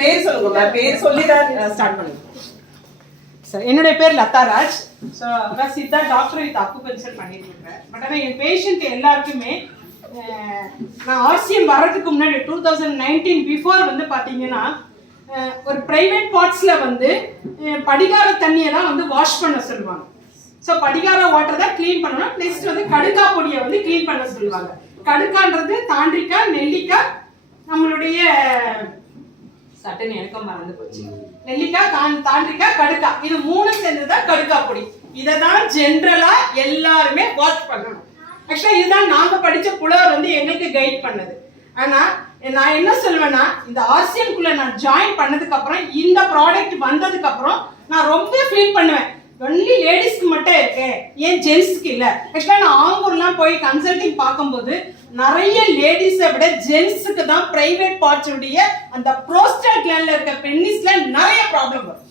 பேர் சொல்லுங்க, பேர் சொல்லி தான் ஸ்டார்ட் பண்ணுங்க. சார், என்னுடைய பேர் லதாராஜ். ஸோ நான் சித்தா டாக்டர் வித் அக்குபஞ்சர் பண்ணிட்டு இருக்கேன். பட் ஆனால் என் பேஷண்ட் எல்லாருக்குமே நான் ஆர்சிஎம் வர்றதுக்கு முன்னாடி 2019 பிஃபோர் வந்து பார்த்தீங்கன்னா ஒரு ப்ரைவேட் பார்ட்ஸில் வந்து படிகார தண்ணியை தான் வந்து வாஷ் பண்ண சொல்லுவாங்க. ஸோ படிகார வாட்டர் தான் க்ளீன் பண்ணணும். நெக்ஸ்ட் வந்து கடுக்கா பொடியை வந்து க்ளீன் பண்ண சொல்லுவாங்க. கடுக்கான்றது தாண்டிக்காய், நெல்லிக்காய், நம்மளுடைய சட்டன் எனக்கும் மறந்து போச்சு, நெல்லிக்காய், தாண்டிக்காய், கடுக்கா, இது மூணு சேர்ந்துதான் கடுக்கா பொடி. இதை தான் ஜென்ரலா எல்லாருமே வாஷ் பண்ணணும். ஆக்சுவலா இதுதான் நாங்க படிச்ச புலவர் வந்து எங்களுக்கு கைட் பண்ணது. ஆனா நான் என்ன சொல்லுவேன்னா, இந்த ஆர்சிஎம் குள்ள நான் ஜாயின் பண்ணதுக்கு அப்புறம், இந்த ப்ராடக்ட் வந்ததுக்கு அப்புறம் நான் ரொம்ப ஃபீல் பண்ணுவேன். ஒன்லி லேடிஸ்க்கு மட்டும் இருக்கு, ஏன் ஜென்ஸ்க்கு இல்ல? ஆக்சுவலா நான் ஆங்கூர்லாம் போய் கன்சல்டிங் பார்க்கும்போது நிறைய லேடிஸை விட ஜென்ஸுக்கு தான் பிரைவேட் பார்ட்ஸ் உடைய அந்த ப்ரோஸ்டேட் கிளாண்ட்ல இருக்க பெனிஸ்ல நிறைய ப்ராப்ளம் வரும்.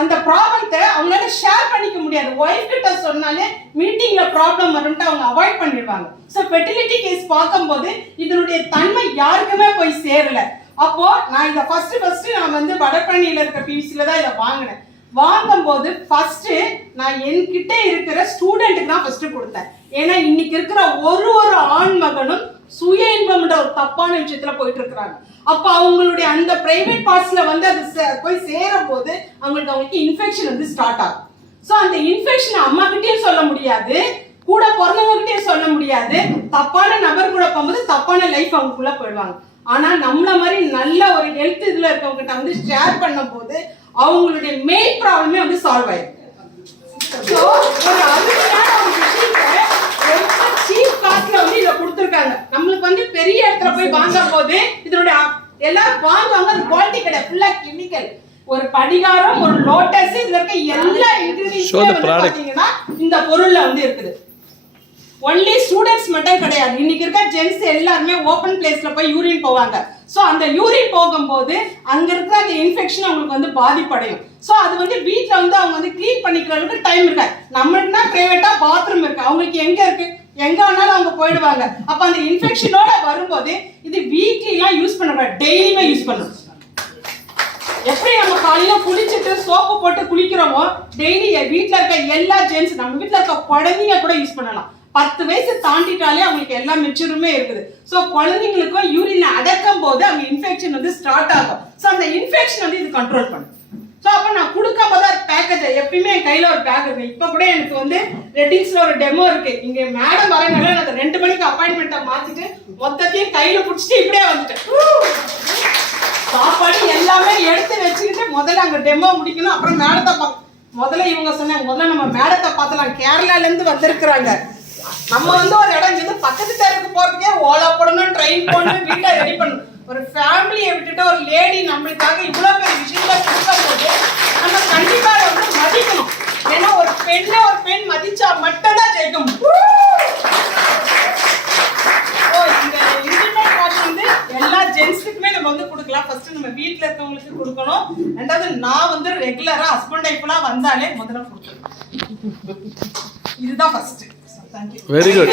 அந்த ப்ராப்ளத்தை அவங்களால ஷேர் பண்ணிக்க முடியாது. ஒய்ஃப் கிட்ட சொன்னாலே மீட்டிங்ல ப்ராப்ளம் வரும்ட்டு அவங்க அவாய்ட் பண்ணிடுவாங்க. ஸோ ஃபெர்டிலிட்டி கேஸ் பார்க்கும்போது இதனுடைய தன்மை யாருக்குமே போய் சேரல. அப்போ நான் இதை ஃபர்ஸ்ட் நான் வந்து வடபழனியில இருக்க பிவிசில தான் இதை வாங்கினேன். வாங்கும்போது ஃபர்ஸ்ட் நான் என்கிட்ட இருக்கிற ஸ்டூடெண்ட்டுக்கு தான் ஃபர்ஸ்ட் கொடுத்தேன். ஏன்னா இன்னைக்கு இருக்கிற ஒரு ஆண் மகனும் சுய இன்பம்ன்ற ஒரு தப்பான விஷயத்துல போயிட்டு இருக்கிறாங்க. அப்ப அவங்களுடைய அந்த பிரைவேட் பார்ட்ஸ்ல வந்து அது போய் சேரும் போது அவங்களுக்கு இன்ஃபெக்ஷன் வந்து ஸ்டார்ட் ஆகும். ஸோ அந்த இன்ஃபெக்ஷன் அம்மா கிட்டயும் சொல்ல முடியாது, கூட பிறந்தவங்க கிட்டயும் சொல்ல முடியாது. தப்பான நபர் கூட போகும்போது தப்பான லைஃப் அவங்களுக்குள்ள போயிடுவாங்க. ஆனா நம்மள மாதிரி நல்ல ஒரு ஹெல்த் இதுல இருக்கவங்க கிட்ட வந்து ஷேர் பண்ணும் போது அவங்களுடைய மெயின் ப்ராப்ளமே வந்து சால்வ் ஆயிடும். ஸோ ஒரு அருமையான ஒரு விஷயத்தை ரொம்ப சீப் காஸ்ட்ல வந்து இதை கொடுத்துருக்காங்க. நம்மளுக்கு வந்து பெரிய இடத்துல போய் வாங்கும் போது இதனுடைய எல்லாரும் வாங்குவாங்க, அது குவாலிட்டி கிடையாது, ஃபுல்லா கெமிக்கல். ஒரு படிகாரம், ஒரு லோட்டஸ், இதுல இருக்க எல்லா இன்கிரிடியன்ட்ஸும் பாத்தீங்கன்னா இந்த பொருள்ல வந்து இருக்குது. ஒன்லி ஸ்டூடெண்ட்ஸ் மட்டும் கிடையாது, இன்னைக்கு இருக்க ஜென்ஸ் எல்லாருமே ஓப்பன் பிளேஸ்ல போய் யூரின் போவாங்க. ஸோ அந்த யூரின் போகும்போது அங்க இருக்கிற அந்த இன்ஃபெக்ஷன் அவங்களுக்கு வந்து பாதிப்படையும். ஸோ அது வந்து வீட்டில் வந்து அவங்க வந்து கிளீன் பண்ணிக்கிற அளவுக்கு டைம் இருக்காது. நம்மளுக்குனா பிரைவேட்டா பாத்ரூம் இருக்கு, அவங்களுக்கு எங்க இருக்கு, எங்க வேணாலும் அவங்க போயிடுவாங்க. அப்ப அந்த இன்ஃபெக்ஷனோட வரும்போது இது வீக்லிலாம் யூஸ் பண்ணக்கூடாது, டெய்லியுமே யூஸ் பண்ணணும். எப்படி நம்ம காலையில குளிச்சுட்டு சோப்பு போட்டு குளிக்கிறோமோ, டெய்லி வீட்டில் இருக்க எல்லா ஜென்ஸ், நம்ம வீட்டில் இருக்க குழந்தைங்க கூட யூஸ் பண்ணலாம். 10 வயசு தாண்டிட்டாலே அவங்களுக்கு எல்லா மெச்சூருமே இருக்குது. ஸோ குழந்தைங்களுக்கும் யூரின் அடக்கும் போது அவங்க இன்ஃபெக்ஷன் வந்து ஸ்டார்ட் ஆகும். ஸோ அந்த இன்ஃபெக்ஷன் வந்து இது கண்ட்ரோல் பண்ணும். ஸோ அப்போ நான் கொடுக்கும் போது ஒரு பேக்கேஜ், எப்பயுமே என் கையில் ஒரு பேக் இருக்கு. இப்போ கூட எனக்கு வந்து ரெட்டிங்ஸ்ல ஒரு டெமோ இருக்கு. இங்கே மேடம் வரனால நான் 2 மணிக்கு அப்பாயின்மெண்ட்டை மாத்திட்டு மொத்தத்தையும் கையில் பிடிச்சிட்டு இப்படியே வந்துட்டேன். சாப்பாடு எல்லாமே எடுத்து வச்சுக்கிட்டு முதல்ல அங்கே டெமோ முடிக்கணும், அப்புறம் மேடத்தை முதல்ல இவங்க சொன்னாங்க, முதல்ல நம்ம மேடத்தை பார்த்தலாம், கேரளால இருந்து வந்திருக்கிறாங்க. நம்ம வந்து ஒரு இடம் இருந்து பக்கத்து தெருக்கு போறதுக்கே ஓலா போடணும், ட்ரெயின் போடணும், வீட்டை ரெடி பண்ணணும். ஒரு ஃபேமிலியை விட்டுட்டு ஒரு லேடி நம்மளுக்காக இவ்வளவு பெரிய விஷயங்களை கொடுக்கும் போது நம்ம கண்டிப்பா வந்து மதிக்கணும். ஏன்னா ஒரு பெண் மதிச்சா மட்டும் தான் ஜெயிக்க முடியும். இந்த இன்டிமேட் வாஷ் வந்து எல்லா ஜென்ஸுக்குமே நம்ம வந்து கொடுக்கலாம். ஃபர்ஸ்ட் நம்ம வீட்டில் இருக்கவங்களுக்கு கொடுக்கணும். ரெண்டாவது நான் வந்து ரெகுலரா ஹஸ்பண்ட் ஒய்ஃப்லாம் வந்தாலே முதல்ல கொடுக்கணும். இதுதான் first. Thank you. Very good.